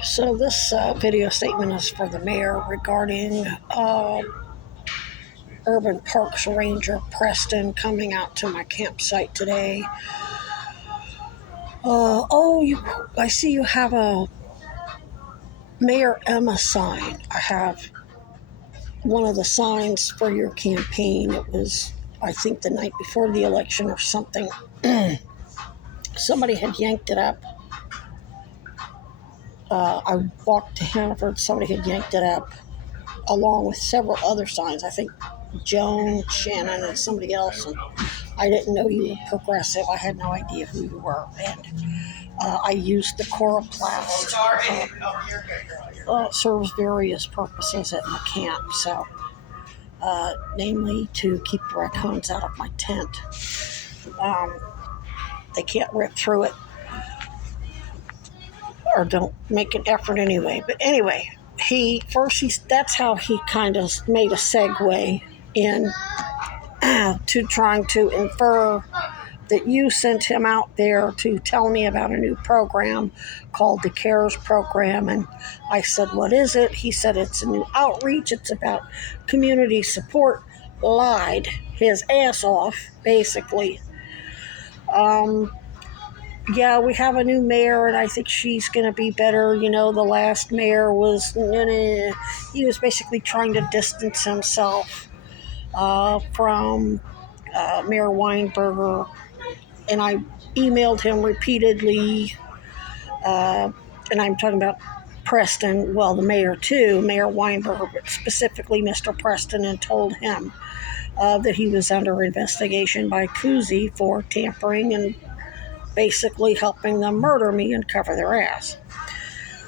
So this video statement is for the mayor regarding Urban Parks Ranger Preston coming out to my campsite today. I see you have a Mayor Emma sign. I have one of the signs for your campaign. It was, I think, the night before the election or something. Somebody had yanked it up. I walked to Hannaford. Somebody had yanked it up along with several other signs. I think Joan, Shannon, and somebody else. And I didn't know you were progressive. I had no idea who you were. And I used the coroplast. It serves various purposes at my camp. So, namely to keep the raccoons out of my tent. They can't rip through it or don't make an effort anyway. But anyway, that's how he kind of made a segue in to trying to infer that you sent him out there to tell me about a new program called the CARES program. And I said, what is it? He said, it's a new outreach. It's about community support. Lied his ass off, basically. Yeah, we have a new mayor, and I think she's going to be better. You know, the last mayor was, he was basically trying to distance himself from Mayor Weinberger, and I emailed him repeatedly, and I'm talking about Preston, well, the mayor too, Mayor Weinberger, but specifically Mr. Preston, and told him that he was under investigation by Cousy for tampering and basically helping them murder me and cover their ass.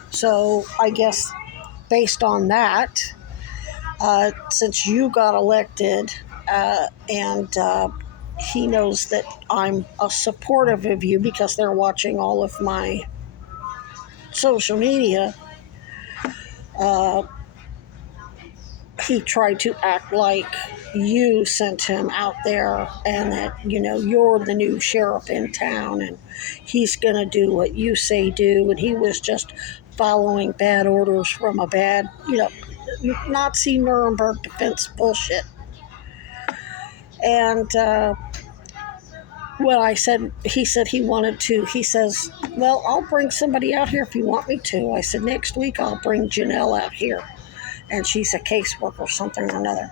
So I guess based on that, since you got elected and he knows that I'm supportive of you because they're watching all of my social media, he tried to act like you sent him out there and that, you're the new sheriff in town and he's going to do what you say do. And he was just following bad orders from a bad, Nazi Nuremberg defense bullshit. And when I said, he said he wanted to, he says, well, I'll bring somebody out here if you want me to. I said, next week I'll bring Janelle out here. And she's a caseworker or something or another.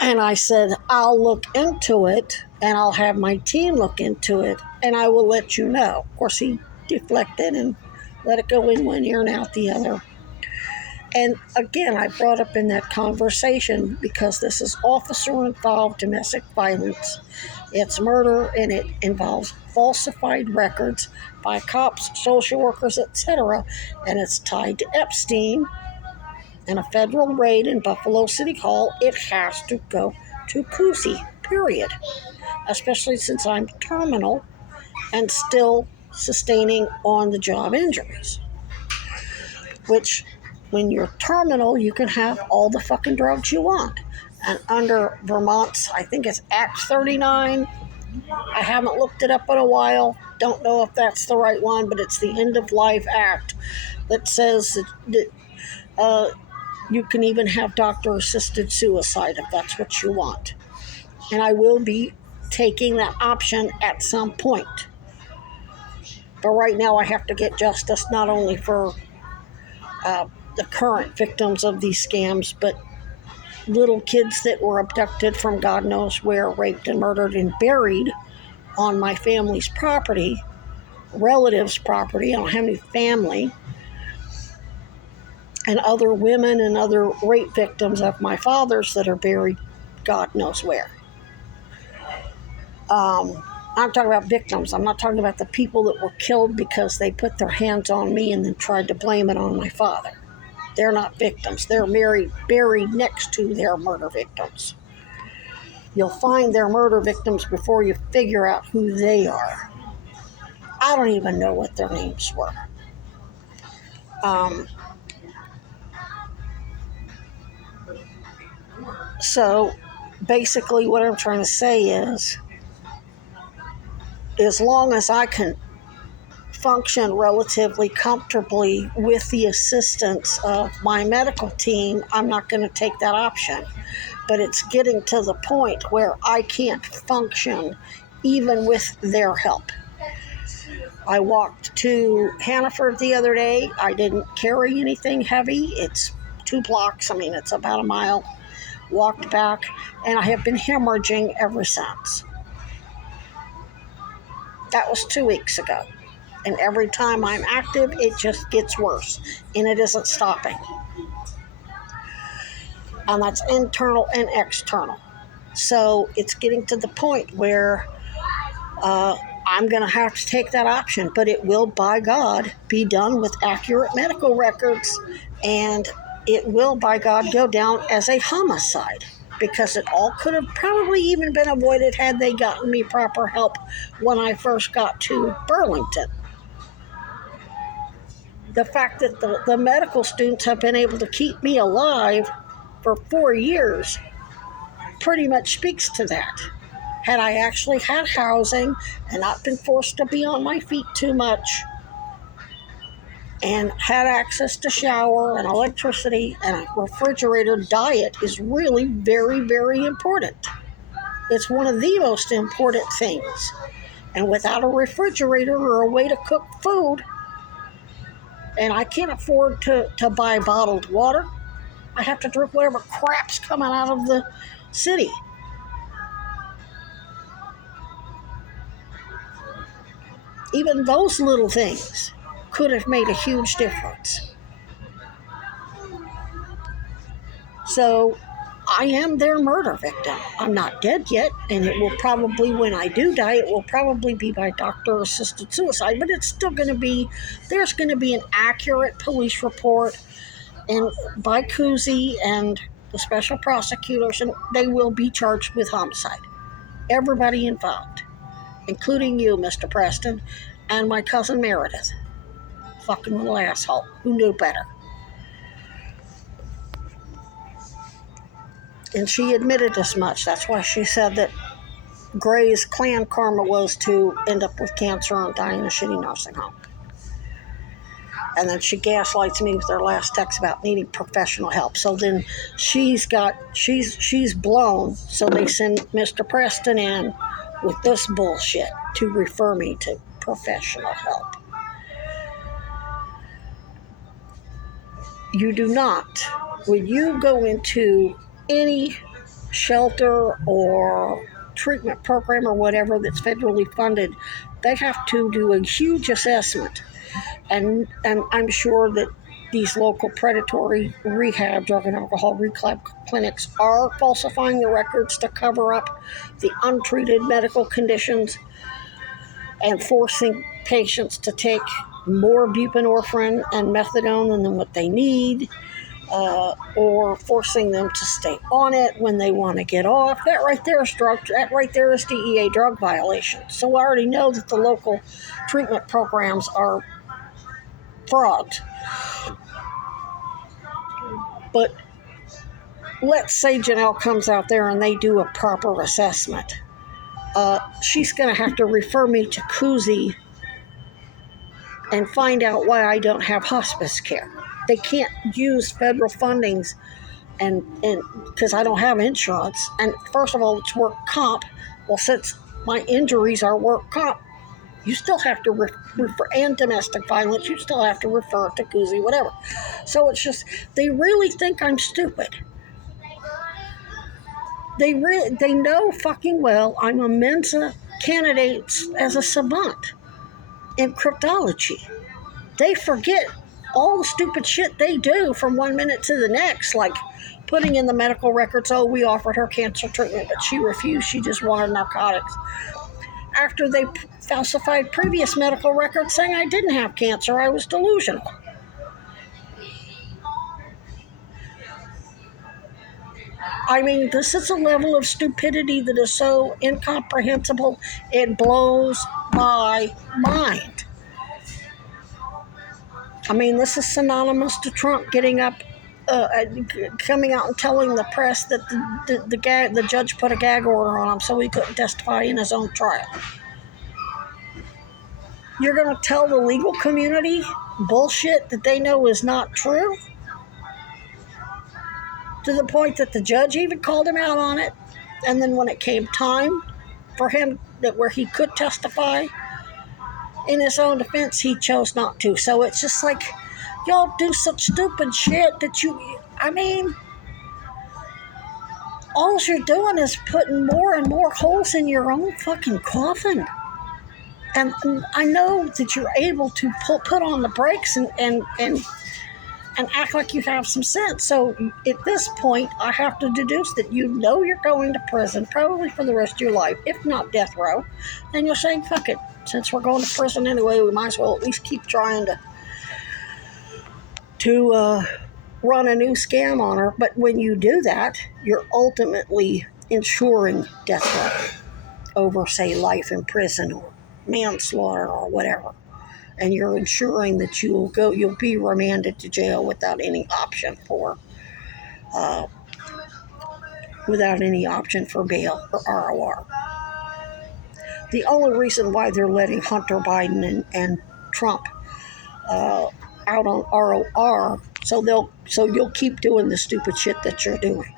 And I said, I'll look into it, and I'll have my team look into it, and I will let you know. Of course, he deflected and let it go in one ear and out the other. And again, I brought up in that conversation because this is officer-involved domestic violence. It's murder, and it involves falsified records by cops, social workers, etc., and it's tied to Epstein. And a federal raid in Buffalo City Hall, it has to go to Cousy, period. Especially since I'm terminal and still sustaining on-the-job injuries. Which, when you're terminal, you can have all the fucking drugs you want. And under Vermont's, I think it's Act 39, I haven't looked it up in a while, don't know if that's the right one, but it's the End of Life Act that says that you can even have doctor-assisted suicide if that's what you want. And I will be taking that option at some point. But right now I have to get justice not only for the current victims of these scams, but little kids that were abducted from God knows where, raped and murdered and buried on my family's property, relatives' property. I don't have any family. And other women and other rape victims of my father's that are buried God knows where. I'm talking about victims. I'm not talking about the people that were killed because they put their hands on me and then tried to blame it on my father. They're not victims. They're buried next to their murder victims. You'll find their murder victims before you figure out who they are. I don't even know what their names were. So basically what I'm trying to say is, as long as I can function relatively comfortably with the assistance of my medical team, I'm not going to take that option. But it's getting to the point where I can't function even with their help. I walked to Hannaford the other day. I didn't carry anything heavy. It's 2 blocks. I mean, it's about a mile. Walked back, and I have been hemorrhaging ever since. That was 2 weeks ago. And every time I'm active, it just gets worse. And it isn't stopping. And that's internal and external. So it's getting to the point where I'm going to have to take that option. But it will, by God, be done with accurate medical records. And it will, by God, go down as a homicide. Because it all could have probably even been avoided had they gotten me proper help when I first got to Burlington. The fact that the medical students have been able to keep me alive for 4 years pretty much speaks to that. Had I actually had housing and not been forced to be on my feet too much, and had access to shower and electricity and a refrigerator, diet is really very, very important. It's one of the most important things. And without a refrigerator or a way to cook food, and I can't afford to buy bottled water, I have to drink whatever crap's coming out of the city. Even those little things could have made a huge difference. So I am their murder victim. I'm not dead yet, and it will probably, when I do die, it will probably be by doctor-assisted suicide, but it's still going to be, there's going to be an accurate police report and by Cousy and the special prosecutors, and they will be charged with homicide. Everybody involved, including you, Mr. Preston, and my cousin Meredith. Fucking little asshole who knew better. And she admitted as much. That's why she said that Gray's clan karma was to end up with cancer and die in a shitty nursing home. And then she gaslights me with her last text about needing professional help. So then she's blown. So they send Mr. Preston in with this bullshit to refer me to professional help. You do not, when you go into any shelter or treatment program or whatever that's federally funded, they have to do a huge assessment. And I'm sure that these local predatory rehab, drug and alcohol rehab clinics are falsifying the records to cover up the untreated medical conditions and forcing patients to take more buprenorphine and methadone than what they need, or forcing them to stay on it when they want to get off. That right there is DEA drug violation. So I already know that the local treatment programs are fraud. But let's say Janelle comes out there and they do a proper assessment. She's going to have to refer me to Cousy and find out why I don't have hospice care. They can't use federal fundings and because I don't have insurance. And first of all, it's work comp. Well, since my injuries are work comp, you still have to refer, and domestic violence, you still have to refer to Cousy, whatever. So it's just, they really think I'm stupid. They know fucking well I'm a Mensa candidate as a savant in cryptology. They forget all the stupid shit they do from 1 minute to the next, like putting in the medical records, oh, we offered her cancer treatment, but she refused, she just wanted narcotics. After they falsified previous medical records saying I didn't have cancer, I was delusional. I mean, this is a level of stupidity that is so incomprehensible, it blows my mind. I mean, this is synonymous to Trump getting up, coming out and telling the press that the judge put a gag order on him so he couldn't testify in his own trial. You're going to tell the legal community bullshit that they know is not true? To the point that the judge even called him out on it. And then when it came time for him where he could testify in his own defense, he chose not to. So it's just like, y'all do such stupid shit that all you're doing is putting more and more holes in your own fucking coffin. And I know that you're able to put on the brakes and act like you have some sense. So at this point, I have to deduce that you know you're going to prison, probably for the rest of your life, if not death row. And you're saying, fuck it. Since we're going to prison anyway, we might as well at least keep trying to run a new scam on her. But when you do that, you're ultimately ensuring death row over, say, life in prison or manslaughter or whatever. And you're ensuring that you'll be remanded to jail without any option for bail or ROR. The only reason why they're letting Hunter Biden and Trump out on ROR, so you'll keep doing the stupid shit that you're doing.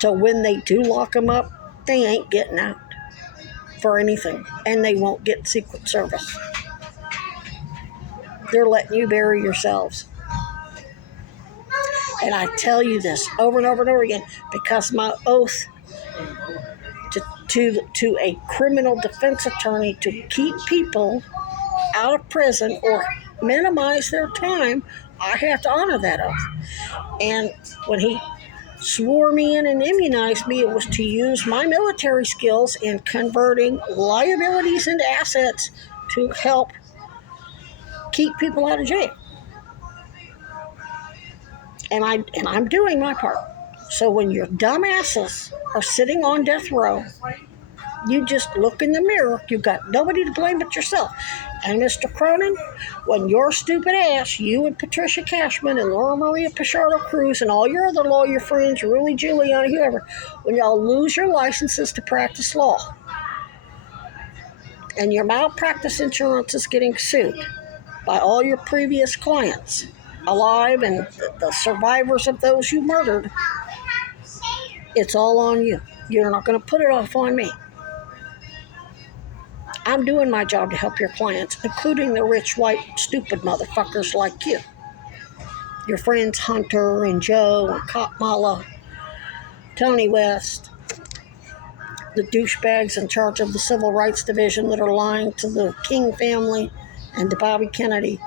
So when they do lock them up, they ain't getting out for anything, and they won't get Secret Service. They're letting you bury yourselves. And I tell you this over and over and over again because my oath to a criminal defense attorney to keep people out of prison or minimize their time, I have to honor that oath. And when he swore me in and immunized me, it was to use my military skills in converting liabilities into assets to help keep people out of jail. And I'm doing my part. So when your dumbasses are sitting on death row, you just look in the mirror. You've got nobody to blame but yourself. And Mr. Cronin, when your stupid ass, you and Patricia Cashman and Laura Maria Pichardo Cruz and all your other lawyer friends, Rudy Giuliani, whoever, when y'all lose your licenses to practice law and your malpractice insurance is getting sued by all your previous clients, alive and the survivors of those you murdered, it's all on you. You're not going to put it off on me. I'm doing my job to help your clients, including the rich, white, stupid motherfuckers like you. Your friends Hunter and Joe and Katmala, Tony West, the douchebags in charge of the Civil Rights Division that are lying to the King family and to Bobby Kennedy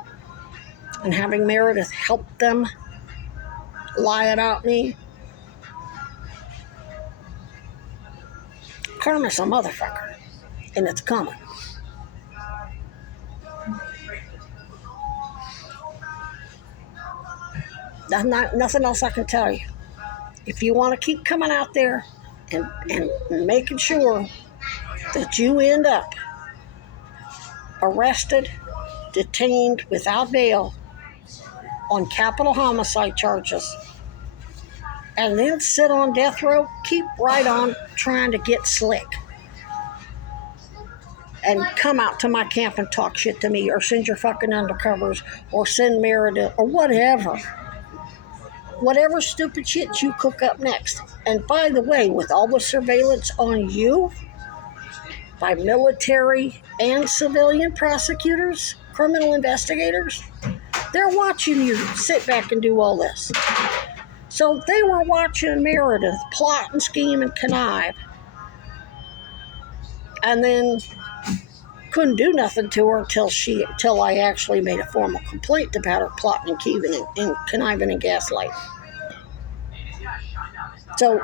and having Meredith help them lie about me. Karma's a motherfucker, and it's coming. Nothing else I can tell you. If you want to keep coming out there and making sure that you end up arrested, detained without bail on capital homicide charges, and then sit on death row, keep right on trying to get slick. And come out to my camp and talk shit to me, or send your fucking undercovers, or send Meredith, or whatever. Whatever stupid shit you cook up next. And by the way, with all the surveillance on you by military and civilian prosecutors, criminal investigators, they're watching you sit back and do all this. So they were watching Meredith plot and scheme and connive, and then couldn't do nothing to her till I actually made a formal complaint about her plotting and conniving and gaslighting. So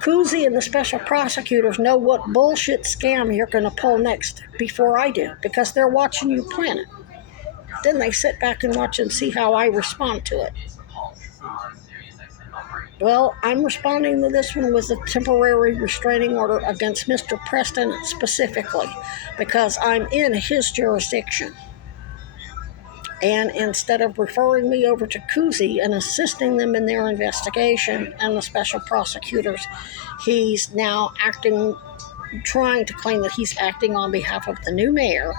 Kuzi and the special prosecutors know what bullshit scam you're going to pull next before I do, because they're watching you plan it. Then they sit back and watch and see how I respond to it. Well, I'm responding to this one with a temporary restraining order against Mr. Preston specifically, because I'm in his jurisdiction. And instead of referring me over to Kuzi and assisting them in their investigation and the special prosecutors, he's now trying to claim that he's acting on behalf of the new mayor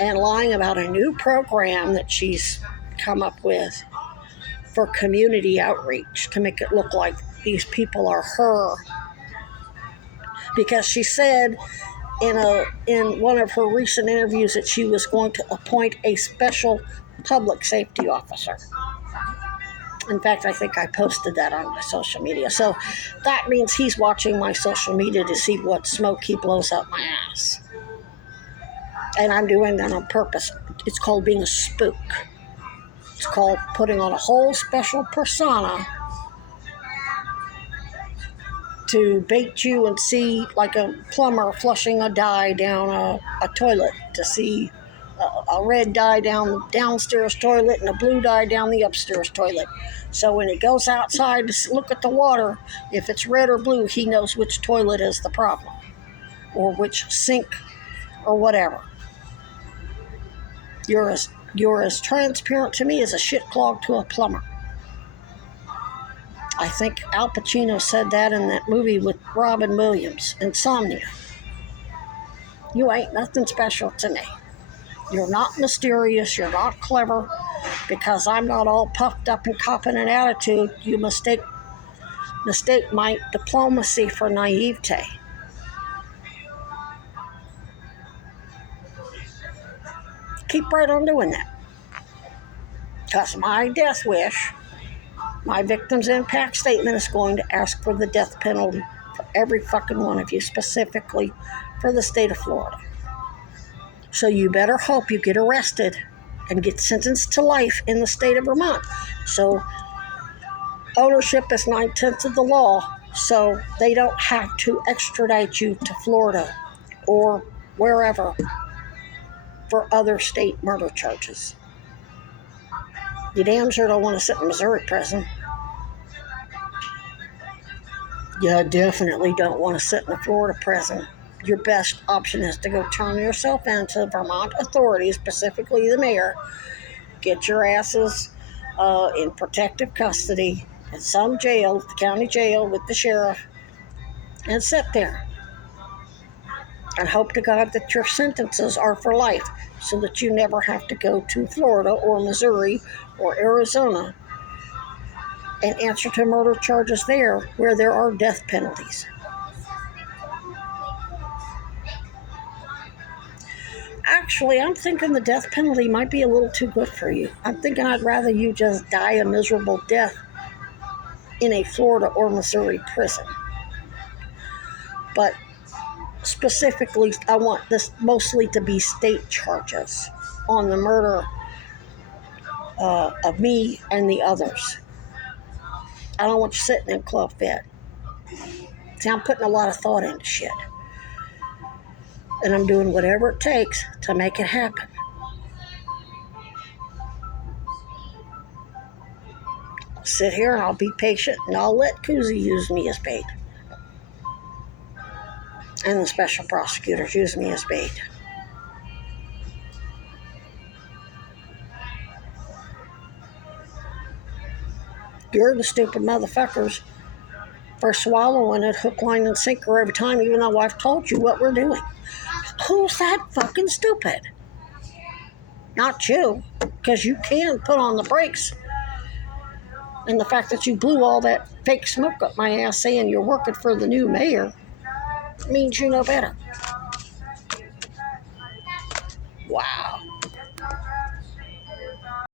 and lying about a new program that she's come up with for community outreach to make it look like these people are her. Because she said in one of her recent interviews that she was going to appoint a special public safety officer. In fact, I think I posted that on my social media. So that means he's watching my social media to see what smoke he blows up my ass. And I'm doing that on purpose. It's called being a spook. It's called putting on a whole special persona to bait you and see, like a plumber flushing a dye down a toilet, to see a red dye down the downstairs toilet and a blue dye down the upstairs toilet. So when he goes outside to look at the water, if it's red or blue, he knows which toilet is the problem, or which sink, or whatever. You're as transparent to me as a shit clog to a plumber. I think Al Pacino said that in that movie with Robin Williams, Insomnia. You ain't nothing special to me. You're not mysterious. You're not clever. Because I'm not all puffed up and copping an attitude, you mistake my diplomacy for naivete. Keep right on doing that. Because my death wish, my victim's impact statement, is going to ask for the death penalty for every fucking one of you, specifically for the state of Florida. So you better hope you get arrested and get sentenced to life in the state of Vermont. So ownership is 9/10 of the law, so they don't have to extradite you to Florida or wherever for other state murder charges. You damn sure don't want to sit in Missouri prison. You definitely don't want to sit in a Florida prison. Your best option is to go turn yourself in to Vermont authorities, specifically the mayor. Get your asses in protective custody in some jail, the county jail, with the sheriff, and sit there. And hope to God that your sentences are for life, so that you never have to go to Florida or Missouri or Arizona and answer to murder charges there, where there are death penalties. Actually, I'm thinking the death penalty might be a little too good for you. I'm thinking I'd rather you just die a miserable death in a Florida or Missouri prison. But specifically, I want this mostly to be state charges on the murder of me and the others. I don't want you sitting in club bed. See, I'm putting a lot of thought into shit. And I'm doing whatever it takes to make it happen. I'll sit here and I'll be patient, and I'll let Koozie use me as bait. And the special prosecutors use me as bait. You're the stupid motherfuckers for swallowing it hook, line, and sinker every time, even though I've told you what we're doing. Who's that fucking stupid? Not you, because you can put on the brakes. And the fact that you blew all that fake smoke up my ass saying you're working for the new mayor means you know better. Wow.